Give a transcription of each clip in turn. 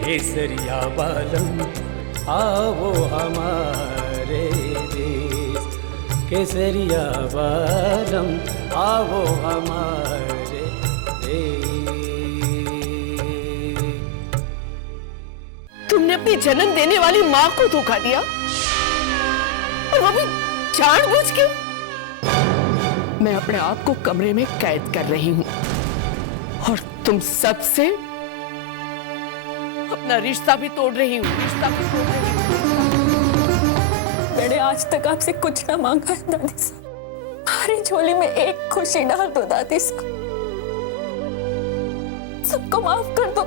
केसरिया बालम आओ हमारे देश, केसरिया बालम आओ हमारे देश। तुमने अपनी जन्म देने वाली माँ को धोखा दिया, और वो भी जानबूझ के। मैं अपने आप को कमरे में कैद कर रही हूँ और तुम सबसे अपना रिश्ता भी तोड़ रही हूँ, मैंने आज तक आपसे कुछ ना मांगा है दादी साहब, हमारी झोली में एक खुशी डाल दो दादी साहब, सबको माफ कर दो।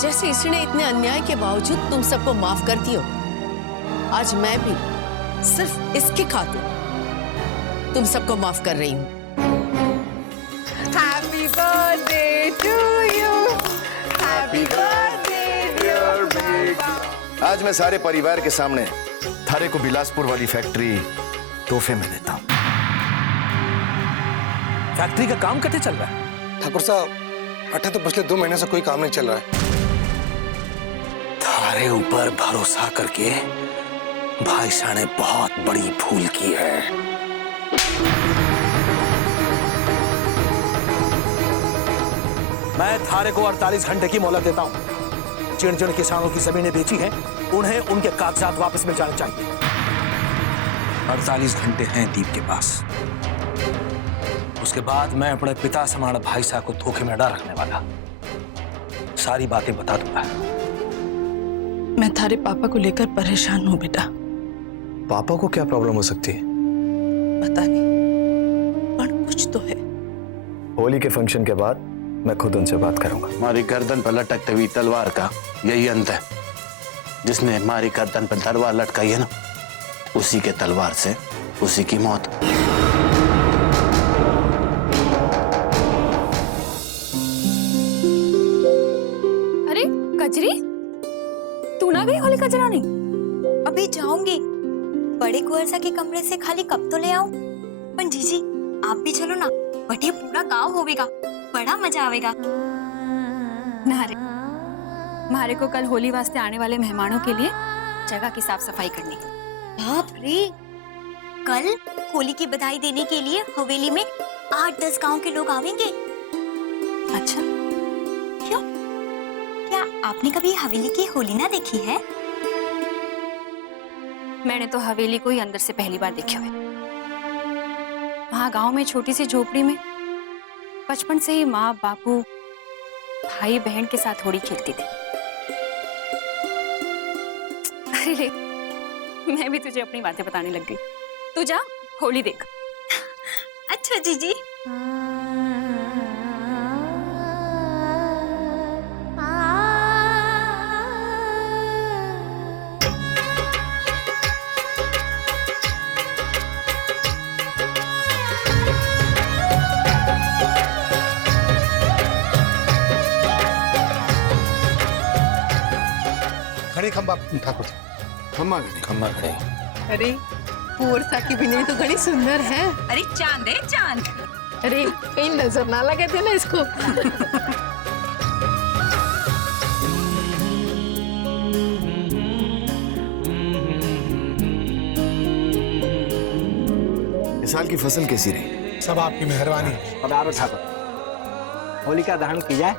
जैसे इसने इतने अन्याय के बावजूद तुम सबको माफ करती हो, आज मैं भी सिर्फ इसके खातिर तुम सबको माफ कर रही हूँ। Happy birthday to you, happy birthday dear बाबा। आज मैं सारे परिवार के सामने थारे को बिलासपुर वाली फैक्ट्री तोहफे में देता हूँ। फैक्ट्री का काम कैसे चल रहा है? ठाकुर साहब, अठे तो पिछले 2 महीने से कोई काम नहीं चल रहा है। थारे ऊपर भरोसा करके भाई साहब ने बहुत बड़ी भूल की है। मैं थारे को 48 घंटे की मोहलत देता हूं। जिन किसानों की जमीनें बेची हैं, उन्हें उनके कागजात वापस मिल जाने चाहिए। 48 घंटे हैं दीप के पास। उसके बाद मैं अपने पिता समान भाई साहब को धोखे में न रखने वाला। सारी बातें बता दूंगा। मैं थारे पापा को लेकर परेशान हूँ बेटा। पापा को क्या प्रॉब्लम हो सकती है? पता नहीं, पर कुछ तो है। होली के फंक्शन के बाद मैं खुद उनसे बात करूंगा। हमारी गर्दन पर लटकते हुई तलवार का यही अंत है। जिसने हमारी गर्दन पर तलवार लटकाई है ना, उसी के तलवार से उसी की मौत। अरे कजरी, तू ना गई होली कजरानी? अभी जाऊंगी। बड़े कुंवर के कमरे से खाली कब तो ले आऊं। पर जीजी आप भी चलो ना, बटे पूरा गांव होवेगा, बड़ा मजा आवेगा। ना रे, हमारे को कल होली वास्ते आने वाले मेहमानों के लिए जगह की साफ सफाई करनी है। बाप रे, कल होली की बधाई देने के लिए हवेली में 8-10 गांव के लोग आवेंगे। अच्छा, क्यों? क्या आपने कभी हवेली की होली ना देखी है? मैंने तो हवेली को ही अंदर से पहली बार देखी हुई। वहां गांव में छोटी सी झोपड़ी में बचपन से ही माँ बापू भाई बहन के साथ होली खेलती थी। अरे ले, मैं भी तुझे अपनी बातें बताने लग गई। तू जा होली देख। अच्छा जीजी। खड़े खंबा ठाकुर, खम्मा खड़े। अरे पोरसा की बिंदी तो बड़ी सुंदर है। अरे चांद है चांद। अरे कहीं नजर ना लगे थे ना इसको। इस साल की फसल कैसी रही? सब आपकी मेहरबानी। पधारो ठाकुर, होलिका दहन की जाए।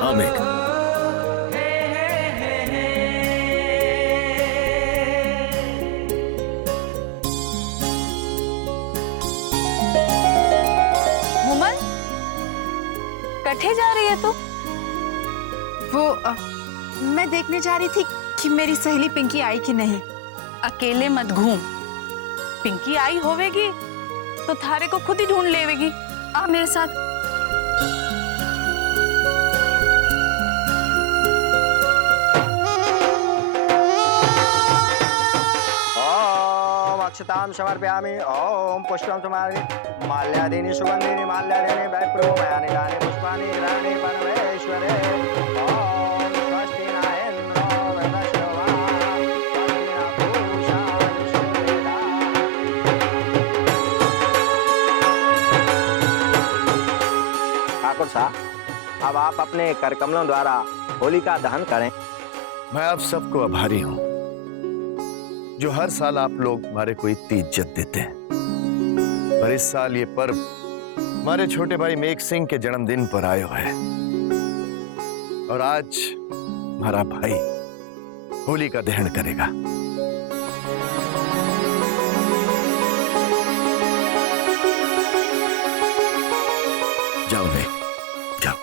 हाँ मेघ। कठे जा रही है तू? मैं देखने जा रही थी कि मेरी सहेली पिंकी आई कि नहीं। अकेले मत घूम, पिंकी आई होवेगी तो थारे को खुद ही ढूंढ लेवेगी। आ मेरे साथ। ओम अक्षतां समर्पयामि। ओम पुष्पं समर्पयामि। माल्यादीनि सुगंधीनि माल्यादीनि वैप्रमयानि दानि पुष्पाणि राणि परमेश्वरे। ओम स्वस्ति न इन्द्रो वृद्धश्रवा स्वस्ति न पूषा विश्ववेदा। ठाकुर साहब, अब आप अपने कर कमलों द्वारा होलिका दहन करें। मैं आप सबको आभारी हूं जो हर साल आप लोग हमारे को इतनी इज्जत देते हैं, पर इस साल ये पर्व हमारे छोटे भाई मेघ सिंह के जन्मदिन पर आयो है और आज हमारा भाई होलिका दहन करेगा। जाओ मेघ, जाओ।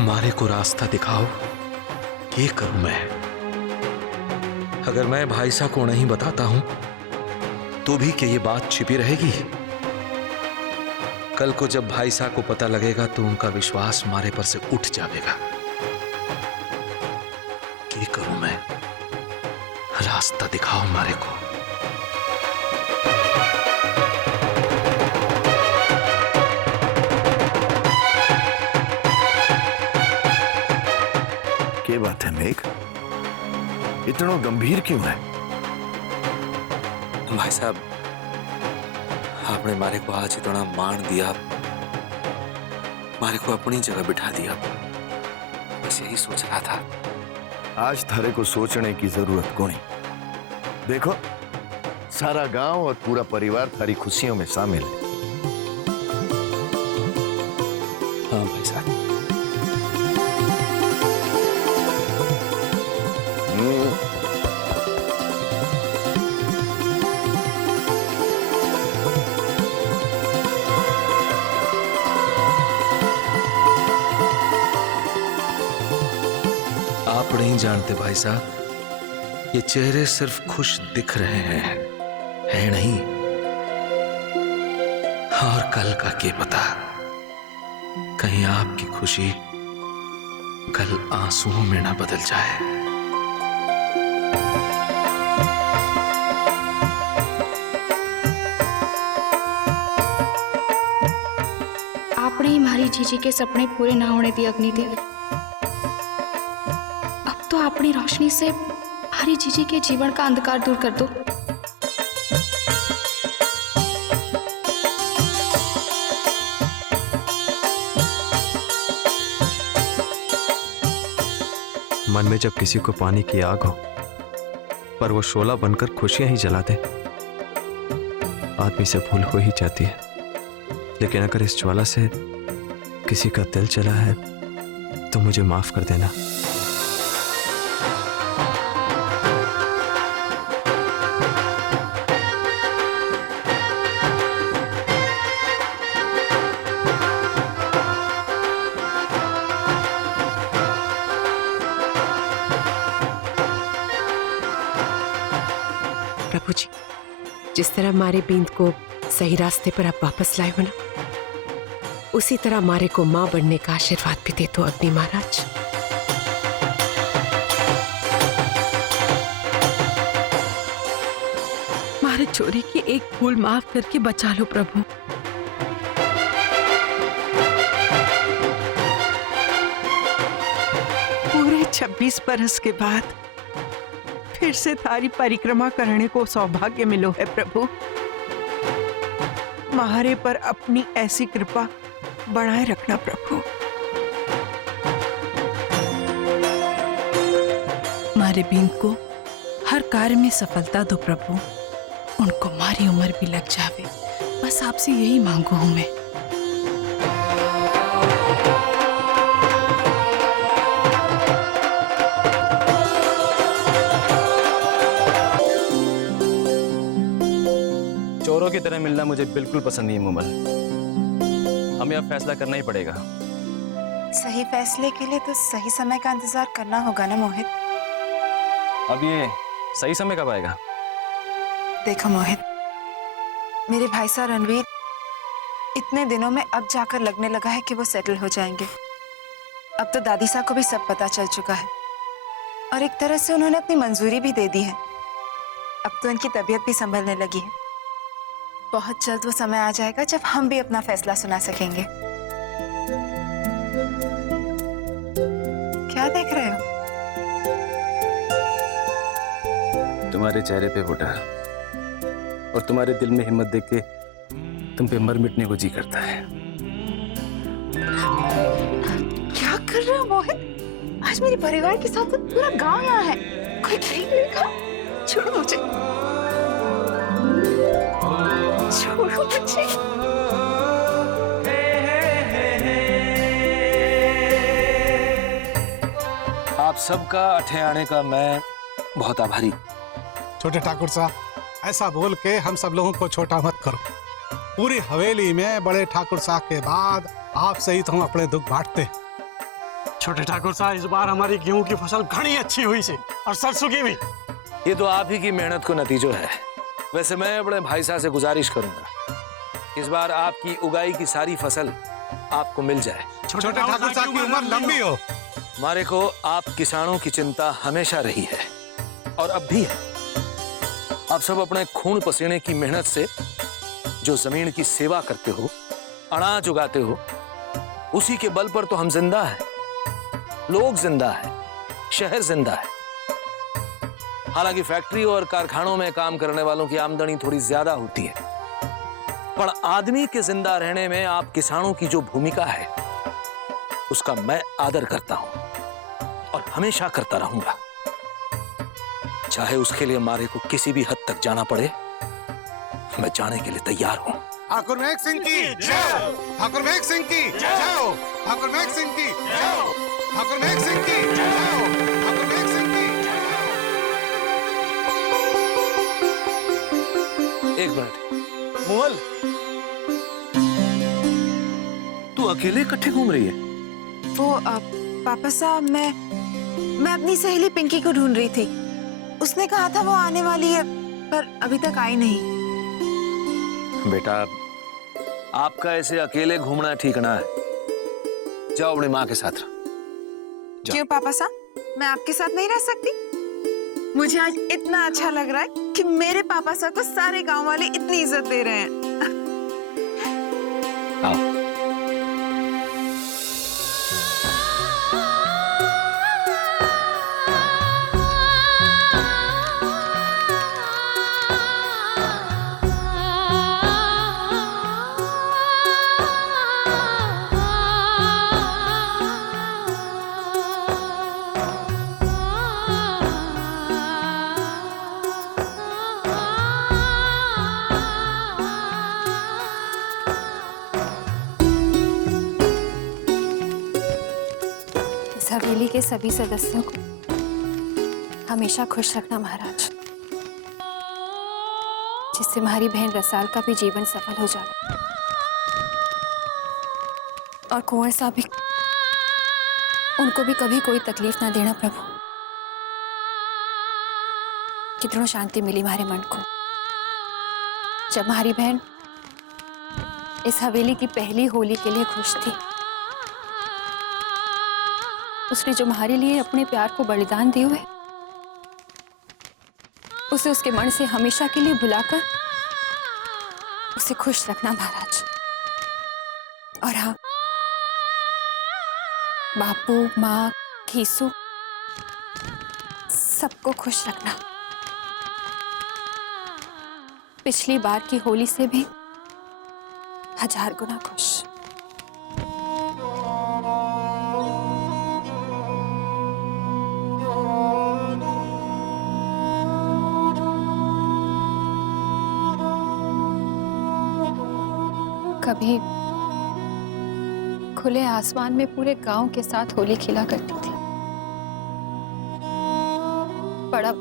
मारे को रास्ता दिखाओ, ये करूं मैं। अगर मैं भाईसा को नहीं बताता हूं तो भी क्या ये बात छिपी रहेगी? कल को जब भाईसा को पता लगेगा तो उनका विश्वास मारे पर से उठ जाएगा। ये करूं मैं, रास्ता दिखाओ मारे को। क्या बात है मेघ, इतना गंभीर क्यों है? भाई साहब, आपने मारे को आज इतना मान दिया, मारे को अपनी जगह बिठा दिया, बस यही सोच रहा था। आज थारे को सोचने की जरूरत कोनी। देखो, सारा गांव और पूरा परिवार थारी खुशियों में शामिल है। हाँ भाई साहब। आप नहीं जानते भाई साहब, ये चेहरे सिर्फ खुश दिख रहे हैं, है नहीं। और कल का क्या पता, कहीं आपकी खुशी कल आंसुओं में ना बदल जाए। आपने ही हमारी जीजी के सपने पूरे ना होने दिए अग्निदेव। अब तो अपनी रोशनी से हमारी जीजी के जीवन का अंधकार दूर कर दो। मन में जब किसी को पानी की आग हो पर वो शोला बनकर खुशियां ही जला दे, आदमी से भूल हो ही जाती है। लेकिन अगर इस ज्वाला से किसी का दिल जला है तो मुझे माफ कर देना। प्रभु जी, जिस तरह मारे बींद को सही रास्ते पर आप वापस लाए हो ना, उसी तरह मारे को मां बनने का आशीर्वाद भी दे दो अग्नि महाराज। मारे चोरी की एक भूल माफ करके बचा लो प्रभु। पूरे 26 बरस के बाद फिर से थारी परिक्रमा करने को सौभाग्य मिलो है प्रभु। मारे पर अपनी ऐसी कृपा बनाए रखना प्रभु। मारे बींद को हर कार्य में सफलता दो प्रभु। उनको मारी उम्र भी लग जावे, बस आपसे यही मांगू हूं मैं। चोरों की तरह मिलना मुझे बिल्कुल पसंद नहीं है मुमल। हमें अब फैसला करना ही पड़ेगा। सही फैसले के लिए तो सही समय का इंतजार करना होगा ना मोहित। अब ये सही समय कब आएगा? देखो मोहित, मेरे भाई साहब रणवीर इतने दिनों में अब जाकर लगने लगा है कि वो सेटल हो जाएंगे। अब तो दादी साहब को भी सब पता चल चुका है और एक तरह से उन्होंने अपनी मंजूरी भी दे दी है। अब तो उनकी तबीयत भी संभलने लगी है। बहुत जल्द वो समय आ जाएगा जब हम भी अपना फैसला सुना सकेंगे। क्या देख रहे हो? तुम्हारे चेहरे पे वो डर और तुम्हारे दिल में हिम्मत देख के तुम पे मर मिटने को जी करता है। क्या कर रहे हो मोहित? आज मेरे परिवार के साथ पूरा गांव यहाँ है। कोई देख लेगा? छोड़ो मुझे, छोड़ो मुझे। आप सबका अठे का मैं बहुत आभारी। छोटे ठाकुर साहब, ऐसा बोल के हम सब लोगों को छोटा मत करो। पूरी हवेली में बड़े ठाकुर साहब के बाद आप सही तो हम अपने दुख बांटते। छोटे ठाकुर साहब, इस बार हमारी गेहूं की फसल घनी अच्छी हुई से और सरसों की भी। ये तो आप ही की मेहनत को नतीजो है। वैसे मैं अपने भाई साहब से गुजारिश करूंगा, इस बार आपकी उगाई की सारी फसल आपको मिल जाए। छोटे ठाकुर साहब की उम्र लंबी हो। हमारे को आप किसानों की चिंता हमेशा रही है और अब भी है। आप सब अपने खून पसीने की मेहनत से जो जमीन की सेवा करते हो, अनाज उगाते हो, उसी के बल पर तो हम जिंदा हैं, लोग जिंदा हैं, शहर जिंदा है। हालांकि फैक्ट्री और कारखानों में काम करने वालों की आमदनी थोड़ी ज्यादा होती है, पर आदमी के जिंदा रहने में आप किसानों की जो भूमिका है उसका मैं आदर करता हूं और हमेशा करता रहूंगा। चाहे उसके लिए हमारे को किसी भी हद तक जाना पड़े, मैं जाने के लिए तैयार हूं। ठाकुर मेघ सिंह की जय, ठाकुर मेघ सिंह की जय, ठाकुर मेघ सिंह की जय, ठाकुर मेघ सिंह की जय, ठाकुर मेघ सिंह की। एक मिनट, मोहल, तू अकेले इकट्ठे घूम रही है? वो पापा साहब, मैं अपनी सहेली पिंकी को ढूंढ रही थी। उसने कहा था वो आने वाली है, पर अभी तक आई नहीं। बेटा, आपका ऐसे अकेले घूमना ठीक ना है। जाओ अपनी माँ के साथ रहो। क्यों पापा साहब, मैं आपके साथ नहीं रह सकती? मुझे आज इतना अच्छा लग रहा है कि मेरे पापा साहब को सारे गांव वाले इतनी इज्जत दे रहे हैं। आओ। हवेली के सभी सदस्यों को हमेशा खुश रखना महाराज, जिससे हमारी बहन रसाल का भी जीवन सफल हो जाए और कुंवर साहब भी, उनको भी कभी कोई तकलीफ ना देना प्रभु। कितनी शांति मिली हमारे मन को जब हमारी बहन इस हवेली की पहली होली के लिए खुश थी। उसने जो हमारे लिए अपने प्यार को बलिदान दिए हुए, उसे उसके मन से हमेशा के लिए भुलाकर उसे खुश रखना महाराज। और हाँ, बापू, माँ, घीसू, सबको खुश रखना। पिछली बार की होली से भी 1000 गुना खुश। कभी खुले आसमान में पूरे गांव के साथ होली खेला करती थी, पर अब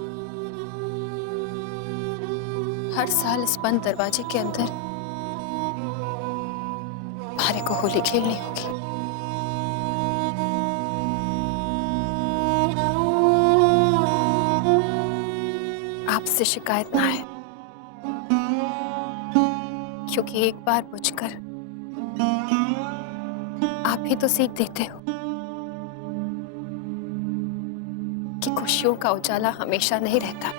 हर साल इस बंद दरवाजे के अंदर तुम्हारे को होली खेलनी होगी। आपसे शिकायत ना है, क्योंकि एक बार बुझकर आप ही तो सीख देते हो कि खुशियों का उजाला हमेशा नहीं रहता।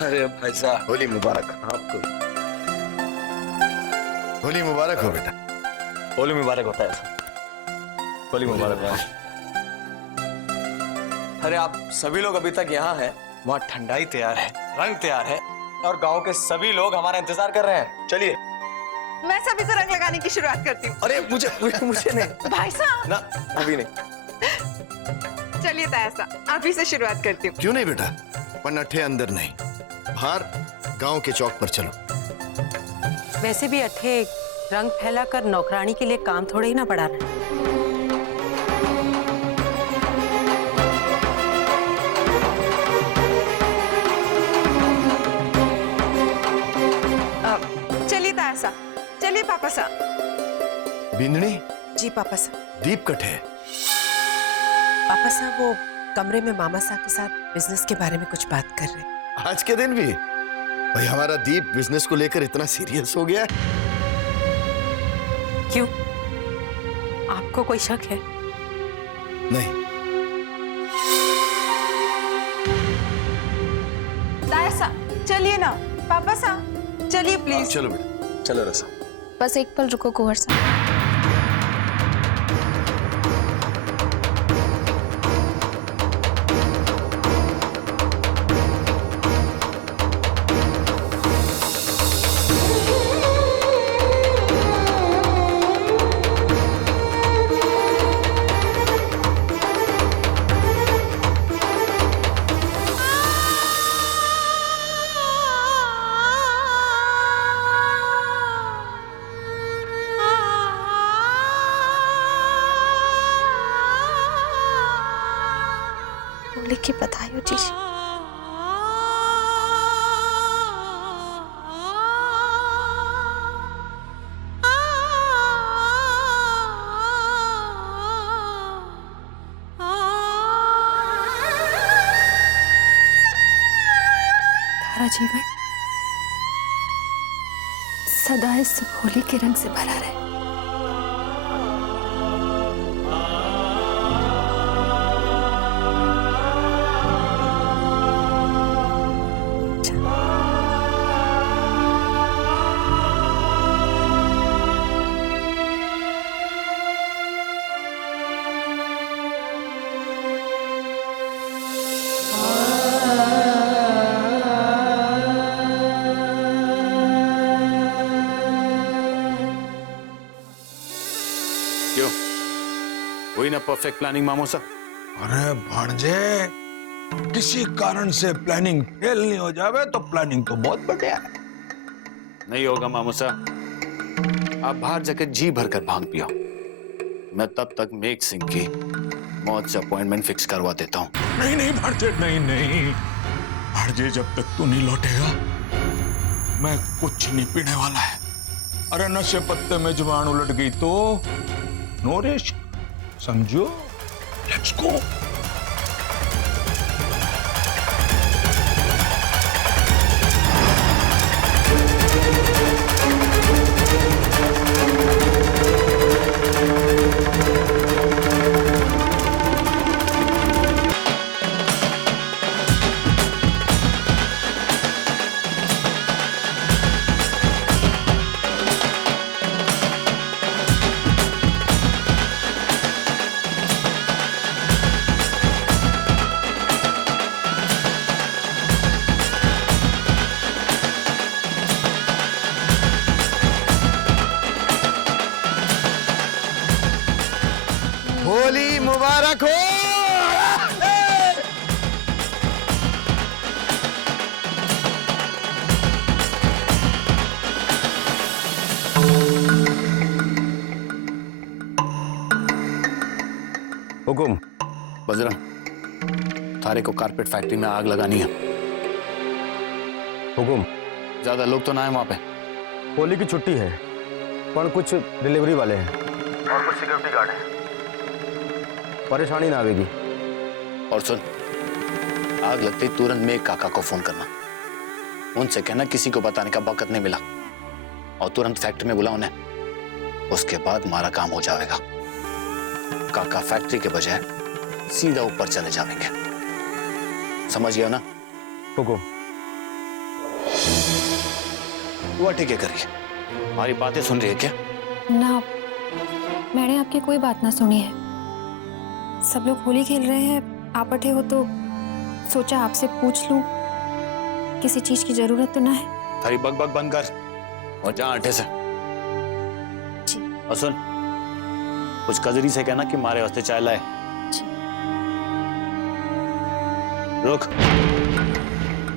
अरे भाई साहब, होली मुबारक आपको। होली मुबारक हो बेटा। होली मुबारक होता है, होली मुबारक हो। अरे आप सभी लोग अभी तक यहाँ हैं, वहाँ ठंडाई तैयार है, रंग तैयार है और गांव के सभी लोग हमारा इंतजार कर रहे हैं। चलिए मैं सभी को रंग लगाने की शुरुआत करती हूँ। अरे मुझे नहीं भाई साहब ना, अभी नहीं। चलिए तायसा, आप ही से शुरुआत करती हूँ। क्यों नहीं बेटा, पन्नठे अंदर नहीं, बाहर गांव के चौक पर चलो। वैसे भी अठे रंग फैलाकर नौकरानी के लिए काम थोड़े ही ना बढ़ा रहे। चलिए तायसा, चलिए पापा सा। बिंदनी जी पापा सा। दीप कटे। पापा साहब वो कमरे में मामा साहब के साथ बिजनेस के बारे में कुछ बात कर रहे हैं। आज के दिन भी भाई हमारा दीप बिजनेस को लेकर इतना सीरियस हो गया है। क्यों, आपको कोई शक है? नहीं। तायसा चलिए ना, पापा सा चलिए प्लीज। चलो बेटा, चलो रसा। बस एक पल रुको कुंवर साहब। होली की बधाई हो जीजी। तारा जीवन सदा इस होली के रंग से भरा रहे। वही ना परफेक्ट प्लानिंग मामोसा। अरे भांजे, किसी कारण से प्लानिंग फेल नहीं हो जावे तो प्लानिंग तो बहुत बढ़िया है। नहीं होगा मामोसा, आप बाहर जाकर जी भर कर भांग पियो। मैं तब तक मेघ सिंह की मौत से अपॉइंटमेंट फिक्स करवा देता हूँ। नहीं नहीं भांजे, नहीं नहीं भांजे, जब तक तू नहीं लौटेगा मैं कुछ नहीं पीने वाला है। अरे नशे पत्ते में जुबान उलट गई तो नो रिस्क, समझो। Let's go. होली मुबारक हो। हुकुम बजरंग, थारे को कारपेट फैक्ट्री में आग लगानी है। हुकुम। ज्यादा लोग तो ना है वहां पे। होली की छुट्टी है, पर कुछ डिलीवरी वाले हैं और कुछ सिक्योरिटी गार्ड हैं। परेशानी ना आवेगी। और सुन, आग लगते ही तुरंत मेघ काका को फोन करना। उनसे कहना किसी को बताने का वक्त नहीं मिला और तुरंत फैक्ट्री में बुला उन्हें। उसके बाद हमारा काम हो जाएगा। काका फैक्ट्री के बजाय सीधा ऊपर चले जाएंगे। समझ गया ना? हुकुम। वो ठीक है, करिए। हमारी बातें सुन रही है क्या? ना, मैंने आपकी कोई बात ना सुनी है। सब लोग होली खेल रहे हैं, आप बैठे हो तो सोचा आपसे पूछ लूं, किसी चीज की जरूरत तो ना है? थारी बक बक बंद कर और जा आटे से। जी। और सुन, कुछ कजरी से कहना कि हमारे वास्ते चाय लाए। जी। रुक,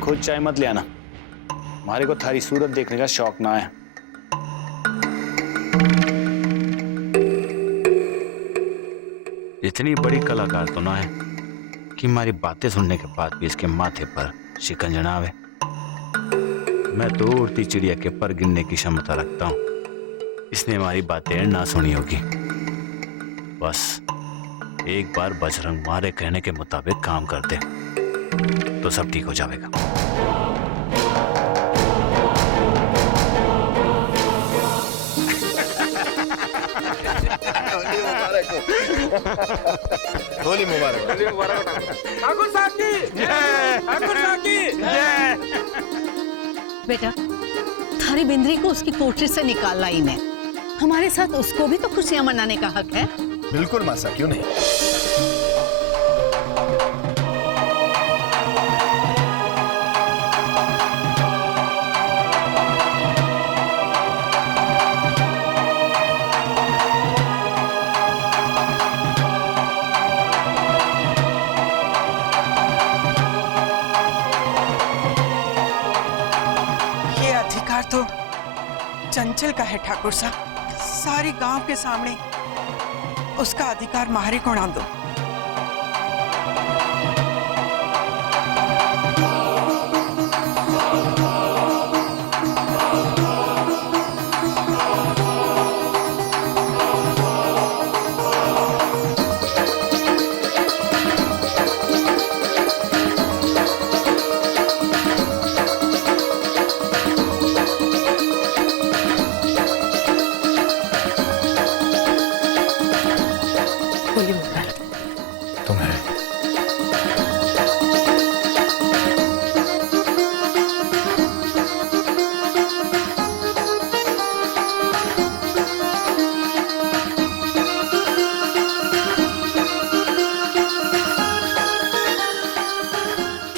खुद चाय मत ले आना। हमारे को थारी सूरत देखने का शौक ना है। इतनी बड़ी कलाकार तो ना है कि हमारी बातें सुनने के बाद भी इसके माथे पर शिकंजन आवे। मैं तो उड़ती चिड़िया के पर गिनने की क्षमता रखता हूँ। इसने हमारी बातें ना सुनी होगी। बस एक बार बजरंग मारे कहने के मुताबिक काम कर दे तो सब ठीक हो जाएगा। होली मुबारक। ठाकुर साहब की जय, ठाकुर साहब की जय। बेटा, थारी बिंद्री को उसकी कोठरी से निकालना ही नहीं। हमारे साथ उसको भी तो खुशियां मनाने का हक है। बिल्कुल मासा, क्यों नहीं। तो चंचल का है ठाकुर साहब। सारी गांव के सामने उसका अधिकार मारे को ना दो।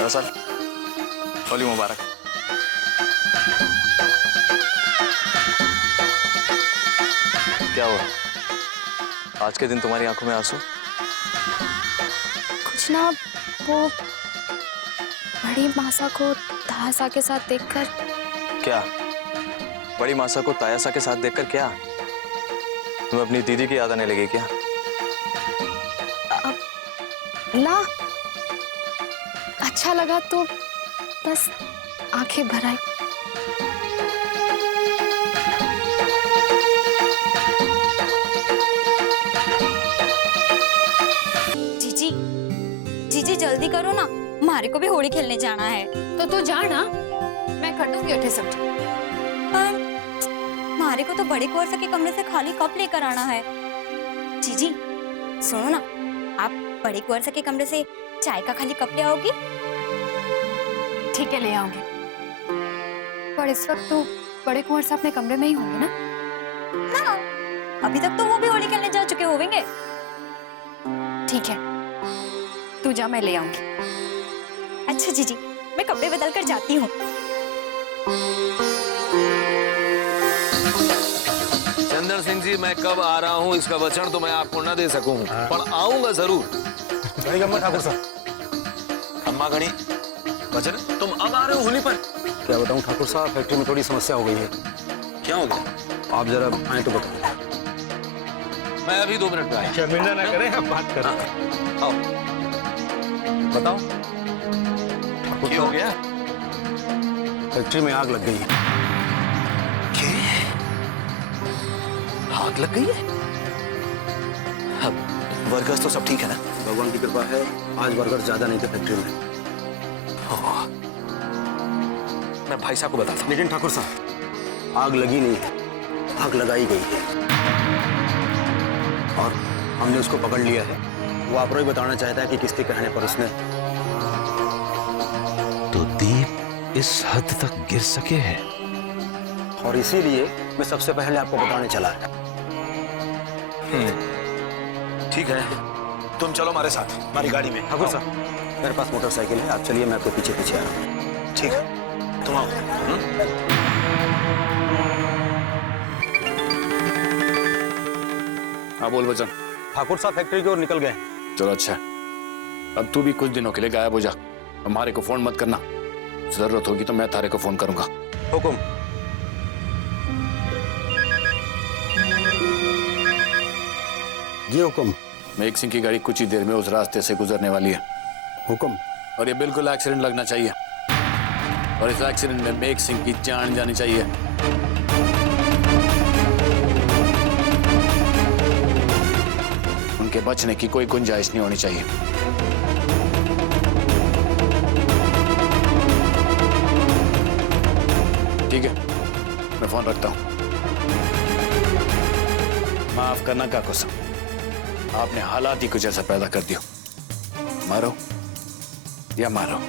सर, होली मुबारक। क्या हुआ? आज के दिन तुम्हारी आंखों में आंसू? कुछ ना, वो बड़ी मासा को तायासा के साथ देखकर। क्या? बड़ी मासा को तायासा के साथ देखकर क्या? तुम्हें अपनी दीदी की याद आने लगी क्या? ना, अच्छा लगा तो बस आंखें भर आई। जीजी, जीजी जल्दी करो ना, हमारे को भी होली खेलने जाना है। तो तू जा ना, मैं कर दूंगी अठे सब्जी। पर हमारे को तो बड़े कुंवर के कमरे से खाली कप लेकर आना है। जीजी सुनो ना, आप बड़े कुंवर के कमरे से चाय का खाली कप ले आओगी? ठीक है, ले आऊंगी। पर इस वक्त तो बड़े कुंवर साहब अपने कमरे में ही होंगे ना? हाँ, अभी तक तो वो भी होली खेलने जा चुके होंगे। ठीक है, तू जा, मैं ले आऊंगी। अच्छा जीजी, मैं कपड़े बदल कर जाती हूँ। चंदन सिंह जी, मैं कब आ रहा हूँ इसका वचन तो मैं आपको न दे सकूं, पर आऊंगा जरूर। ठाकुर साहब। अम्मा गणी, वचन तुम अब आ रहे हो होली पर? क्या बताऊं ठाकुर साहब, फैक्ट्री में थोड़ी समस्या हो गई है। क्या हो गया? आप जरा आए तो बताओ। मैं अभी 2 मिनट में आया। शर्मिंदा ना करें, हम बात करें। आओ। बताओ क्या हो गया? फैक्ट्री में आग लग गई है। आग लग गई है? अब वर्कर्स तो सब ठीक है ना? भगवान की कृपा है, आज वर्कर्स ज्यादा नहीं थे फैक्ट्री में। मैं भाई साहब को बताता हूं। लेकिन ठाकुर साहब, आग लगी नहीं है, आग लगाई गई है और हमने उसको पकड़ लिया है। वो आप ही बताना चाहता है कि किसके कहने पर उसने। तो दीप इस हद तक गिर सके हैं और इसीलिए मैं सबसे पहले आपको बताने चला है। ठीक है, तुम चलो हमारे साथ, हमारी गाड़ी में। ठाकुर साहब, मेरे पास मोटरसाइकिल है, आप चलिए, मैं आपके पीछे पीछे आ रहा हूँ। ठीक है, तुम आओ। हाँ बोल वचन। ठाकुर साहब फैक्ट्री की ओर निकल गए। चलो अच्छा, अब तू भी कुछ दिनों के लिए गायब हो जा। हमारे को फोन मत करना, जरूरत होगी तो मैं तारे को फोन करूंगा। हुकुम। जी हुकुम। मेघ सिंह की गाड़ी कुछ ही देर में उस रास्ते से गुजरने वाली है। हुकुम। और ये बिल्कुल एक्सीडेंट लगना चाहिए और इस एक्सीडेंट में मेघ सिंह की जान जानी चाहिए। उनके बचने की कोई गुंजाइश नहीं होनी चाहिए। ठीक है, मैं फोन रखता हूं। माफ करना का कसम, आपने हालात ही कुछ ऐसा पैदा कर दिया। मारो या मारो।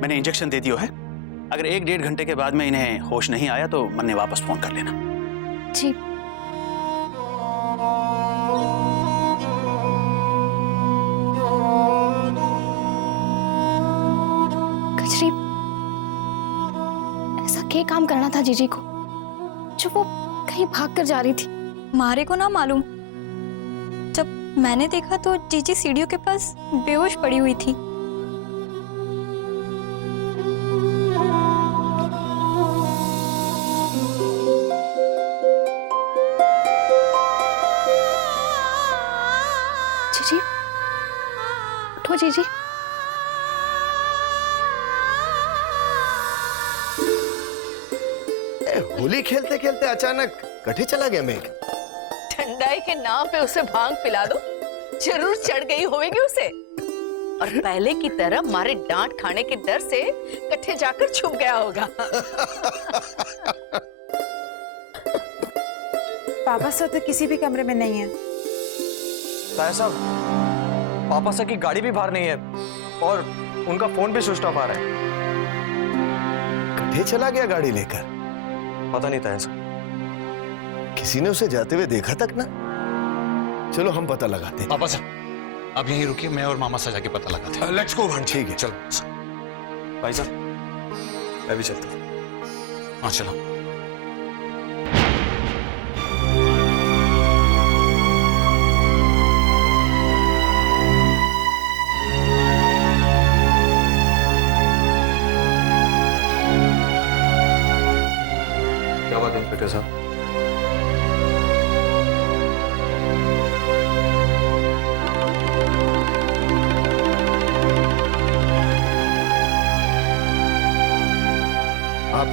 मैंने इंजेक्शन दे दिया है। अगर 1-1.5 घंटे के बाद में इन्हें होश नहीं आया तो मन्ने वापस फोन कर लेना। जी। कचरी, ऐसा क्या काम करना था जीजी को जो वो कहीं भाग कर जा रही थी? मारे को ना मालूम। जब मैंने देखा तो जीजी सीढ़ियों के पास बेहोश पड़ी हुई थी। जीजी, उठो जीजी। होली खेलते खेलते अचानक कठे चला गया मेघ। ठंडाई के नाम पे उसे भांग पिला दो, जरूर चढ़ गई होगी उसे। और पहले की तरह मारे डांट खाने के डर से कट्ठे जाकर छुप गया होगा। पापा साहब तो किसी भी कमरे में नहीं है। ताया साहब, पापा साहब की गाड़ी भी बाहर नहीं है और उनका फोन भी स्विच ऑफ आ रहा है। कठे चला गया गाड़ी लेकर? पता नहीं ताया साहब, किसी ने उसे जाते हुए देखा तक ना। चलो हम पता लगाते हैं। पापा साहब आप यहीं रुकिए, मैं और मामा से जाके पता लगाते हैं। लेट्स गो भाई। ठीक है चलो। भाई साहब मैं भी चलता हूँ। हाँ चलो।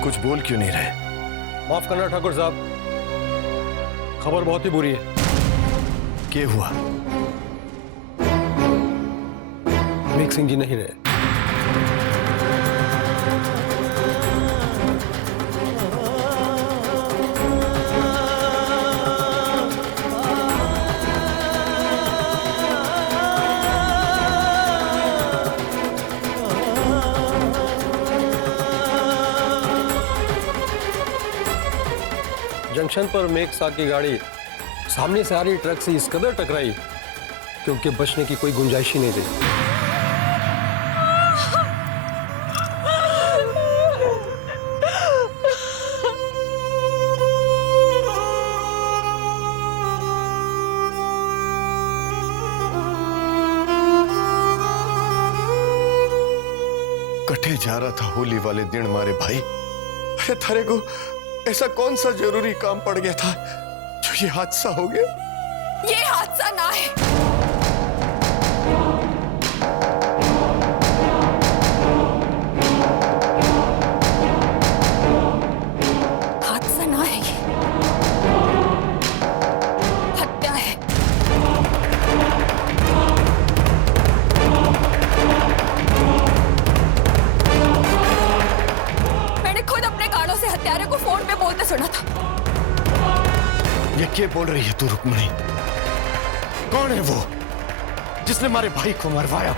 कुछ बोल क्यों नहीं रहे? माफ करना ठाकुर साहब, खबर बहुत ही बुरी है। क्या हुआ? मेघ सिंह जी नहीं रहे। जंक्शन पर मेघ साहब की गाड़ी सामने से आ रही ट्रक से इस कदर टकराई कि उनके बचने की कोई गुंजाइश ही नहीं रही। कटे जा रहा था होली वाले दिन मारे भाई। अरे थारे को ऐसा कौन सा जरूरी काम पड़ गया था जो ये हादसा हो गया? ये हादसा ना है। हादसा ना है, ये हत्या है। मैंने खुद अपने कानों से हत्यारे को फोन पे बोलते सुना था। ये क्या बोल रही है तू रुक्मणी? कौन है वो जिसने हमारे भाई को मरवाया?